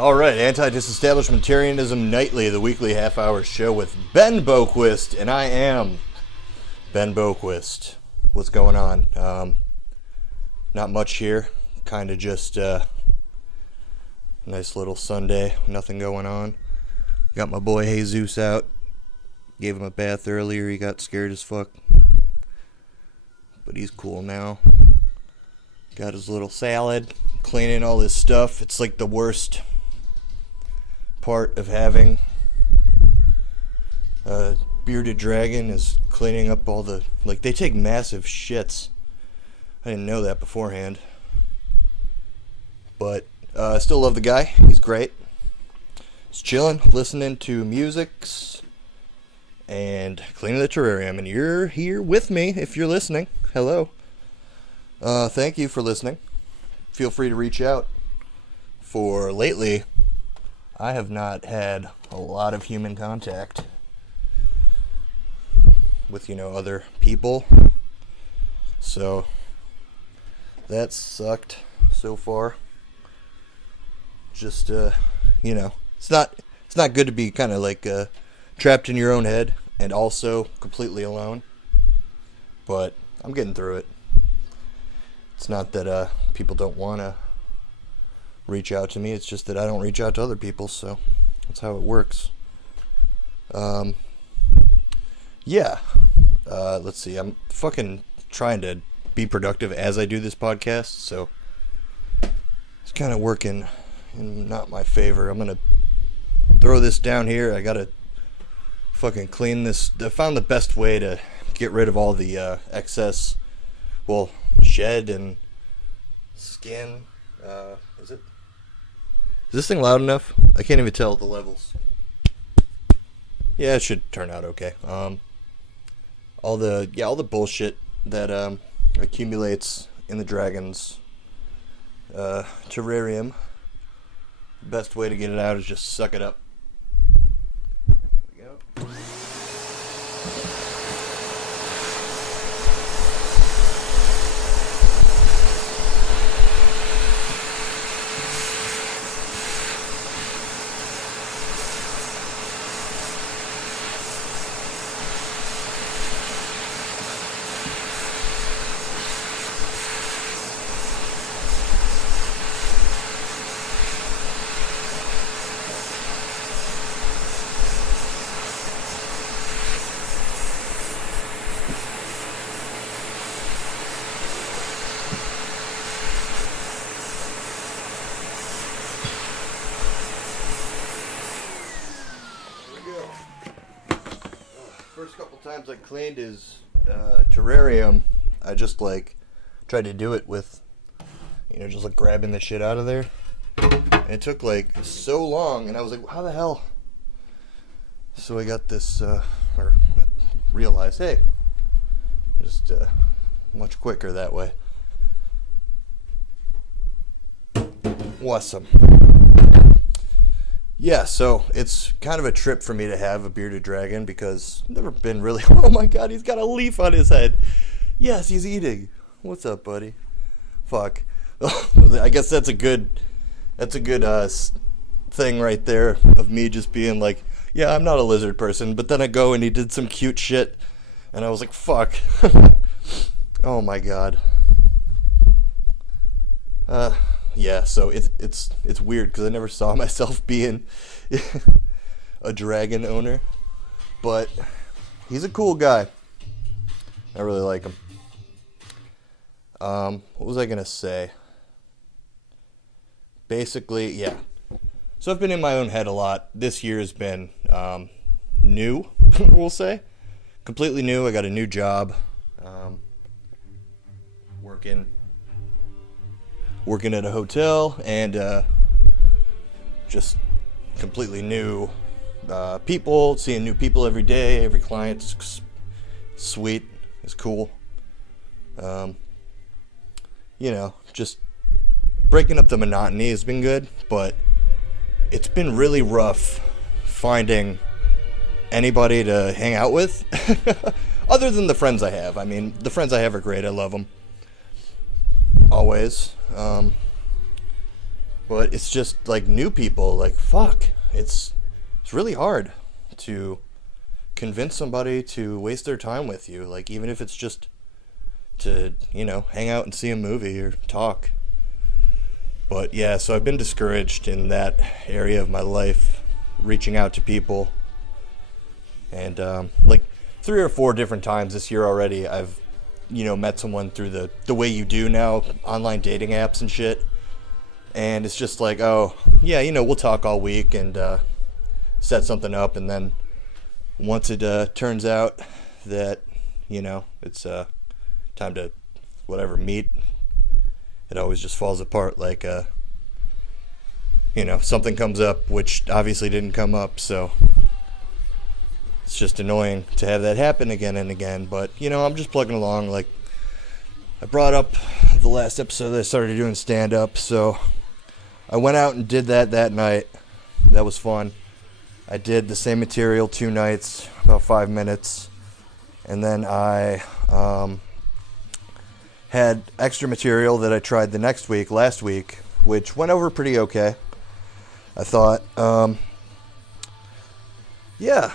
All right, Anti-Disestablishmentarianism Nightly, the weekly half-hour show with Ben Boquist, and I am Ben Boquist. What's going on? Not much here. Kind of just nice little Sunday. Nothing going on. Got my boy Jesus out. Gave him a bath earlier. He got scared as fuck. But he's cool now. Got his little salad. Cleaning all his stuff. It's like the worst part of having a bearded dragon is cleaning up all the, like, they take massive shits. I didn't know that beforehand, but I still love the guy. He's great. Just chilling, listening to musics and cleaning the terrarium, and you're here with me if you're listening. Hello. Thank you for listening. Feel free to reach out. For lately, I have not had a lot of human contact with, other people. So, that sucked so far. Just, it's not good to be kind of like trapped in your own head and also completely alone. But I'm getting through it. It's not that people don't want to reach out to me. It's just that I don't reach out to other people, so that's how it works. Let's see. I'm fucking trying to be productive as I do this podcast, so it's kind of working in not my favor. I'm gonna throw this down here. I gotta fucking clean this. I found the best way to get rid of all the excess, shed and skin. Is this thing loud enough? I can't even tell the levels. Yeah, it should turn out okay. All the bullshit that accumulates in the dragon's terrarium. The best way to get it out is just suck it up. There we go. First couple times I cleaned his terrarium, I just tried to do it with, just grabbing the shit out of there. And it took so long, and I was like, how the hell? So I got this, or realized, hey, just much quicker that way. Awesome. Yeah, so it's kind of a trip for me to have a bearded dragon because I've never been really, oh my god, he's got a leaf on his head. Yes, he's eating. What's up, buddy? Fuck. I guess that's a good thing right there of me just being like, yeah, I'm not a lizard person, but then I go and he did some cute shit and I was like, fuck. Oh my god. Yeah, so it's weird because I never saw myself being a dragon owner, but he's a cool guy. I really like him. What was I gonna say? Basically, yeah. So I've been in my own head a lot. This year has been new, we'll say. Completely new. I got a new job. Working at a hotel, and just completely new people, seeing new people every day. Every client's sweet, it's cool. Just breaking up the monotony has been good, but it's been really rough finding anybody to hang out with other than the friends I have. I mean, the friends I have are great. I love them always. But it's just like new people, like fuck. It's really hard to convince somebody to waste their time with you, like even if it's just to, hang out and see a movie or talk. But yeah, so I've been discouraged in that area of my life, reaching out to people. And like 3 or 4 different times this year already, I've met someone through the way you do now, online dating apps and shit. And it's just like, oh yeah, we'll talk all week and set something up, and then once it turns out that it's time to meet, it always just falls apart. Like something comes up which obviously didn't come up, so it's just annoying to have that happen again and again. But I'm just plugging along. Like I brought up the last episode that I started doing stand up, so I went out and did that night. That was fun. I did the same material 2 nights, about 5 minutes, and then I had extra material that I tried the last week, which went over pretty okay, I thought. Yeah.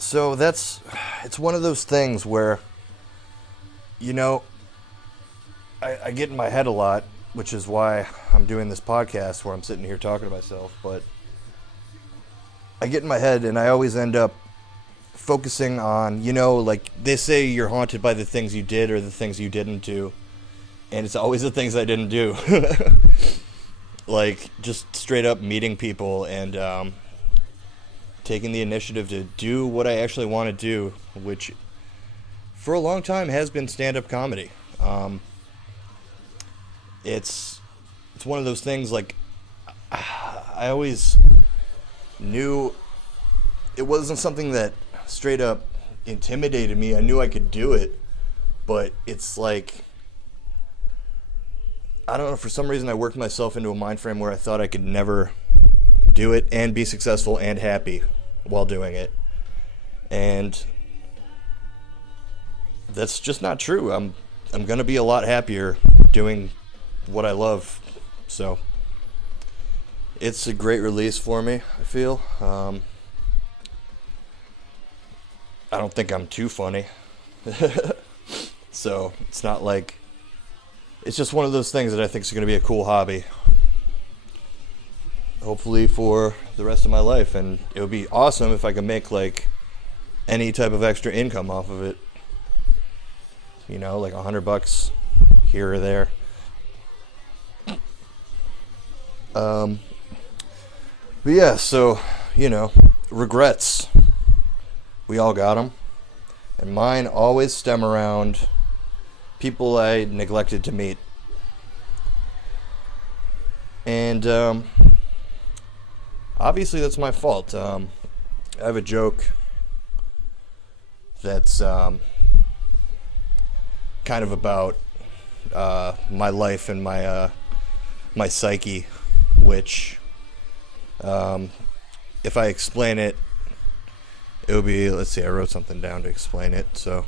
So it's one of those things where, I get in my head a lot, which is why I'm doing this podcast where I'm sitting here talking to myself, but I get in my head and I always end up focusing on, like they say you're haunted by the things you did or the things you didn't do, and it's always the things I didn't do. Like just straight up meeting people and taking the initiative to do what I actually want to do, which for a long time has been stand-up comedy. It's one of those things, like I always knew it wasn't something that straight up intimidated me. I knew I could do it, but it's like, I don't know, for some reason I worked myself into a mind frame where I thought I could never do it and be successful and happy while doing it. And that's just not true. I'm going to be a lot happier doing what I love. So it's a great release for me, I feel. I don't think I'm too funny. So it's not like, it's just one of those things that I think is going to be a cool hobby, hopefully for the rest of my life. And it would be awesome if I could make like any type of extra income off of it, like $100 here or there. But yeah, so regrets, we all got them, and mine always stem around people I neglected to meet. And obviously that's my fault. I have a joke that's kind of about my life and my psyche, which if I explain it, it would be, let's see, I wrote something down to explain it, so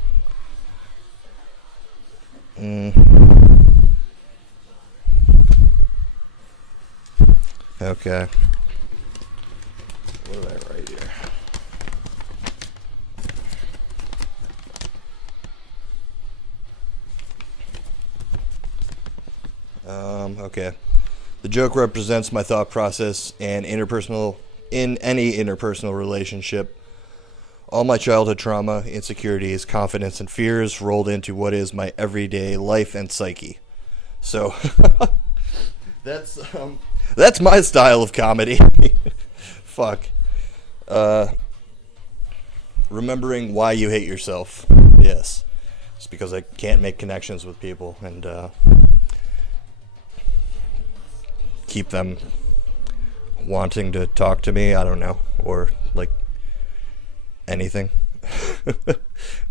okay, what did I write here? Okay. The joke represents my thought process and in any interpersonal relationship. All my childhood trauma, insecurities, confidence, and fears rolled into what is my everyday life and psyche. So that's my style of comedy. Fuck. Remembering why you hate yourself. Yes. It's because I can't make connections with people and keep them wanting to talk to me, I don't know, or like anything.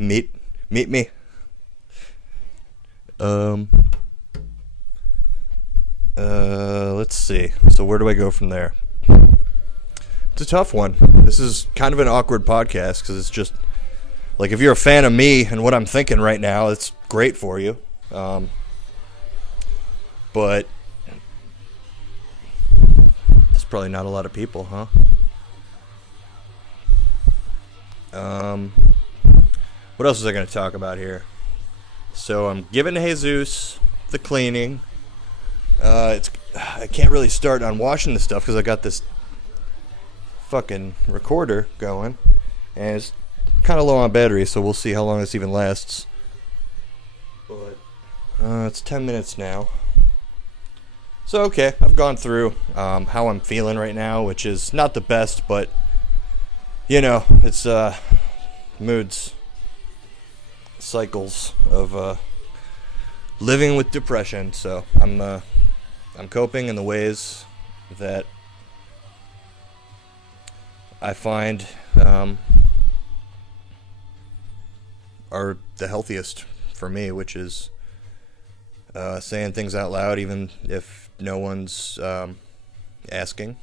meet me. Let's see. So where do I go from there? It's a tough one. This is kind of an awkward podcast because it's just like, if you're a fan of me and what I'm thinking right now, it's great for you. But probably not a lot of people, huh? What else was I going to talk about here? So I'm giving Jesus the cleaning. I can't really start on washing the stuff because I got this fucking recorder going, and it's kind of low on battery, so we'll see how long this even lasts. But it's 10 minutes now. So okay, I've gone through how I'm feeling right now, which is not the best, but you know, it's moods, cycles of living with depression. So I'm coping in the ways that I find are the healthiest for me, which is saying things out loud even if no one's asking,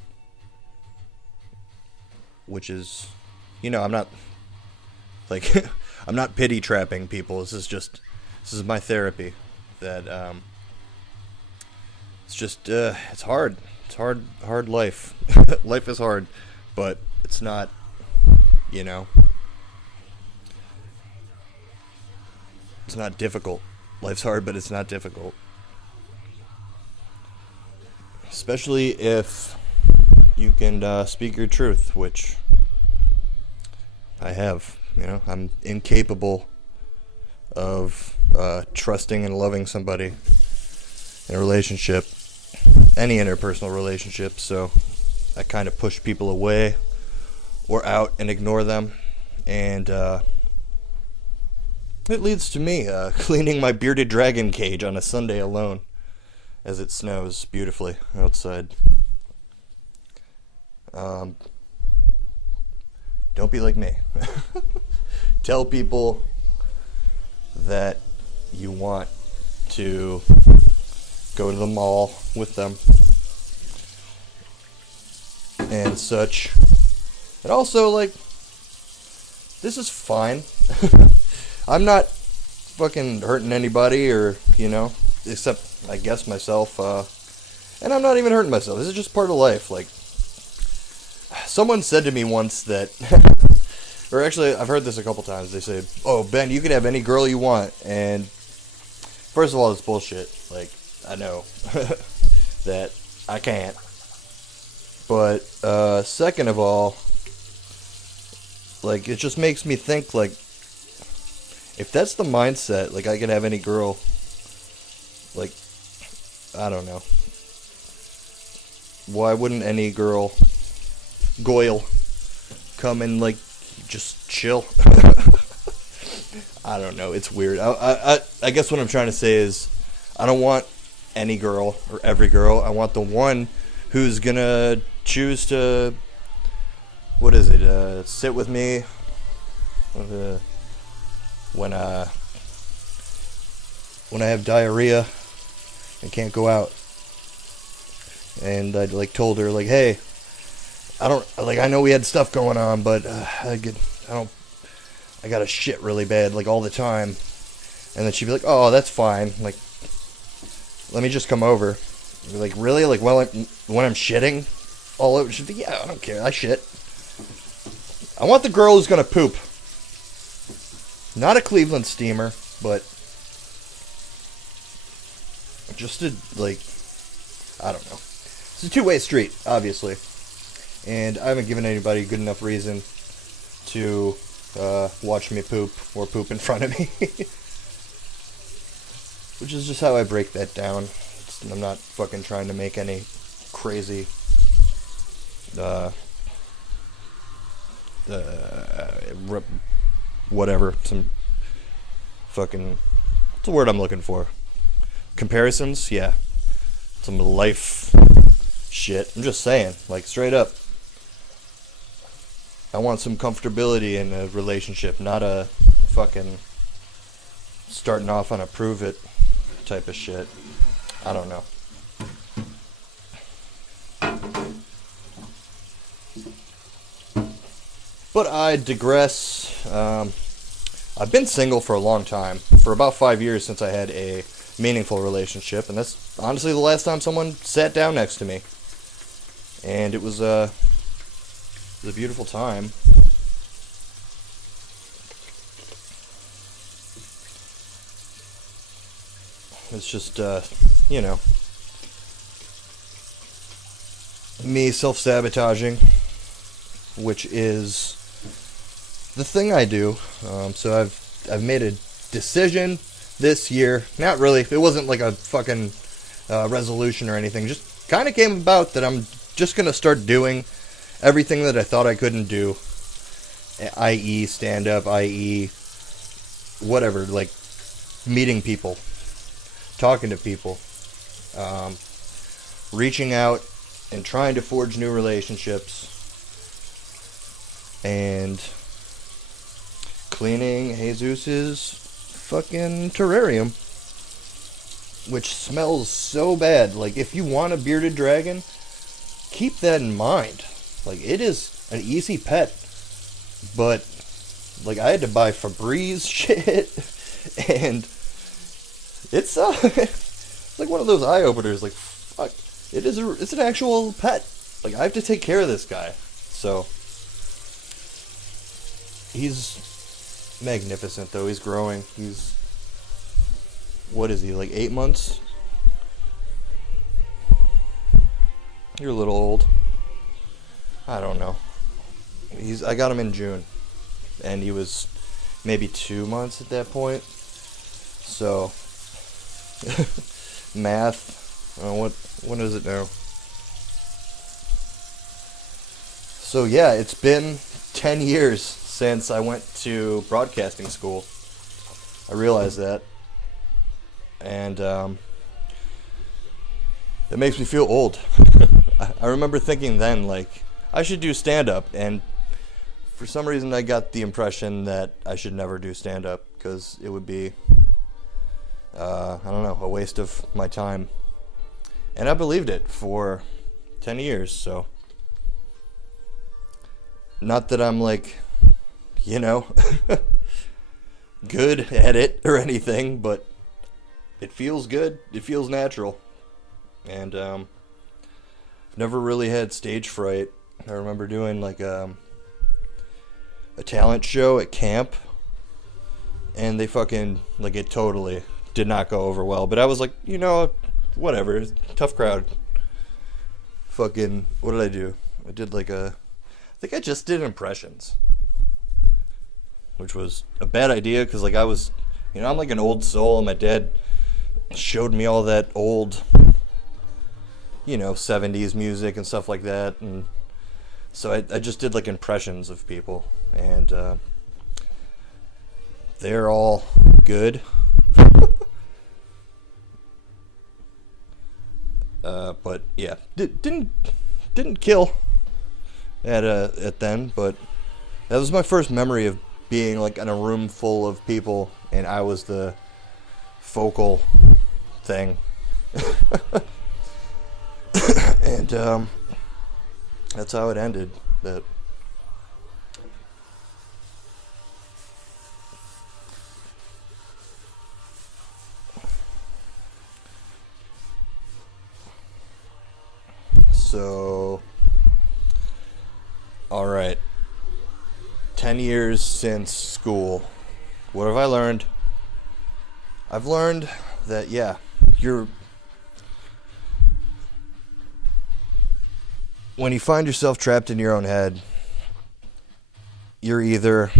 which is, you know, I'm not like I'm not pity trapping people. This is my therapy. That it's just it's hard. It's hard life. Life is hard, but it's not, you know, it's not difficult. Life's hard, but it's not difficult. Especially if you can speak your truth, which I have. You know, I'm incapable of trusting and loving somebody in a relationship, any interpersonal relationship, so I kind of push people away or out and ignore them, and it leads to me cleaning my bearded dragon cage on a Sunday alone as it snows beautifully outside. Don't be like me. Tell people that you want to go to the mall with them and such. And also, like, this is fine. I'm not fucking hurting anybody, or, you know, except, I guess, myself. And I'm not even hurting myself. This is just part of life. Like, someone said to me once that, or actually, I've heard this a couple times. They say, "Oh, Ben, you can have any girl you want." And first of all, it's bullshit. Like, I know that I can't. But second of all, like, it just makes me think, like, if that's the mindset, like, I can have any girl, like, I don't know. Why wouldn't any girl, Goyle, come and, like, just chill? I don't know. It's weird. I guess what I'm trying to say is I don't want any girl or every girl. I want the one who's gonna choose to, what is it, sit with me when I have diarrhea and can't go out. And I, like, told her, like, hey, I know we had stuff going on, but I gotta shit really bad, like, all the time. And then she'd be like, oh, that's fine. Like, let me just come over. I'd be like, really? Like, when I'm shitting all over? She'd be, yeah, I don't care. I shit. I want the girl who's gonna poop. Not a Cleveland steamer, but just to, like, I don't know. It's a two-way street, obviously. And I haven't given anybody a good enough reason to watch me poop or poop in front of me. Which is just how I break that down. I'm not fucking trying to make any crazy whatever, some fucking, what's the word I'm looking for? Comparisons? Yeah. Some life shit. I'm just saying, like, straight up. I want some comfortability in a relationship, not a fucking starting off on a prove it type of shit. I don't know. But I digress. I've been single for a long time. For about 5 years since I had a meaningful relationship. And that's honestly the last time someone sat down next to me. And it was a beautiful time. It's just, me self-sabotaging, which is the thing I do. So I've made a decision this year. Not really. It wasn't like a fucking resolution or anything. Just kind of came about that I'm just gonna start doing everything that I thought I couldn't do, i.e. stand-up, i.e. whatever, like meeting people, talking to people, reaching out and trying to forge new relationships, and cleaning Jesus's fucking terrarium, which smells so bad. Like, if you want a bearded dragon, keep that in mind. Like, it is an easy pet, but like, I had to buy Febreze shit, and it's it's like one of those eye openers. Like, fuck, it's an actual pet. Like, I have to take care of this guy. So he's magnificent, though. He's growing. What is he, like 8 months? You're a little old. I don't know. I got him in June, and he was maybe 2 months at that point. So math. When is it now? So yeah, it's been 10 years since I went to broadcasting school. I realized that, and it makes me feel old. I remember thinking then, like, I should do stand-up, and for some reason I got the impression that I should never do stand-up, because it would be, I don't know, a waste of my time. And I believed it for 10 years, so. Not that I'm, like, good at it or anything, but it feels good. It feels natural. And I've never really had stage fright. I remember doing, like, a talent show at camp, and they fucking, like, it totally did not go over well. But I was like, whatever, tough crowd. Fucking, what did I do? I did I think I just did impressions, which was a bad idea, because, like, I was, I'm like an old soul, and my dad showed me all that old, 70s music and stuff like that, and so I just did, like, impressions of people, and they're all good. But yeah, didn't kill at then, but that was my first memory of being, like, in a room full of people, and I was the focal thing. And that's how it ended. That so, all right, 10 years since school. What have I learned? I've learned that, yeah, when you find yourself trapped in your own head, you're either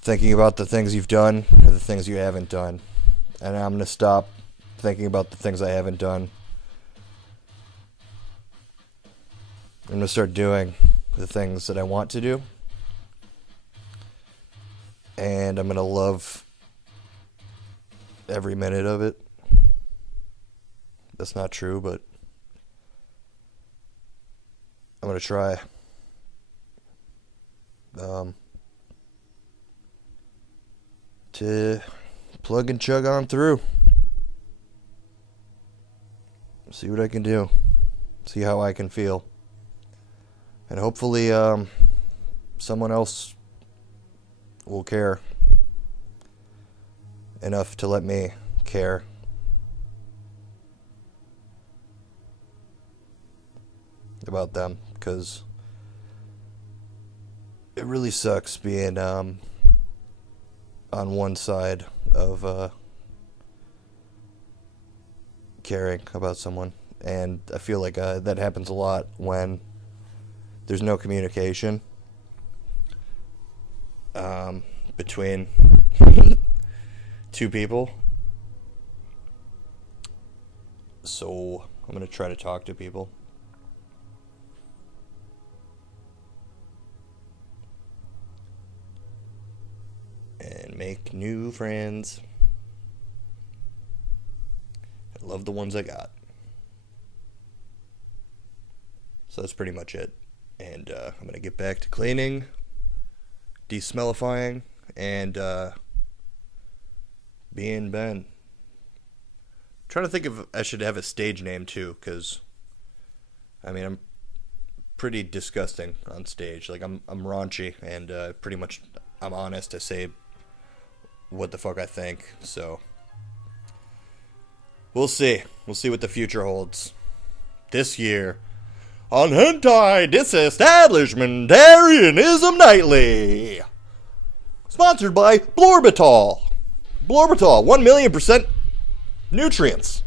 thinking about the things you've done or the things you haven't done. And I'm going to stop thinking about the things I haven't done. I'm going to start doing the things that I want to do. And I'm going to love every minute of it. That's not true, but I'm going to try. To plug and chug on through. See what I can do. See how I can feel. And hopefully someone else will care enough to let me care. about them, because it really sucks being on one side of caring about someone. And I feel like that happens a lot when there's no communication between two people. So I'm going to try to talk to people. And make new friends. I love the ones I got. So that's pretty much it. And I'm going to get back to cleaning, de-smellifying, and being Ben. I'm trying to think if I should have a stage name too, because I mean, I'm pretty disgusting on stage. Like, I'm raunchy, and pretty much I'm honest. I say what the fuck I think. So we'll see. We'll see what the future holds this year on Hentai Disestablishmentarianism Nightly. Sponsored by Blorbital. Blorbital, 1,000,000% nutrients.